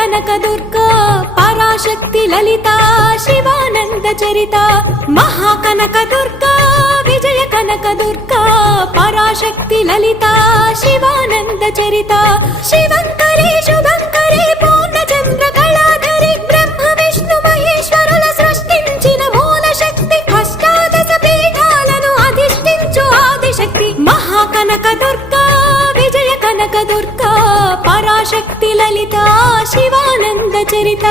కనక దుర్గా పరాశక్తి లలిత శివానంద చరిత మహాకనక దుర్గా విజయ కనక దుర్గా పరాశక్తి లలిత శివానంద చరిత శివంకరి శుభంకరి పూర్ణచంద్ర కళాధరి బ్రహ్మ విష్ణు మహేశ్వరుల సృష్టించిన మూల శక్తి అష్టాదశ పీఠాలను అధిష్ఠించు ఆదిశక్తి మహాకనక దుర్గా విజయ కనక దుర్గా పరాశక్తి లలిత శివానంద చరిత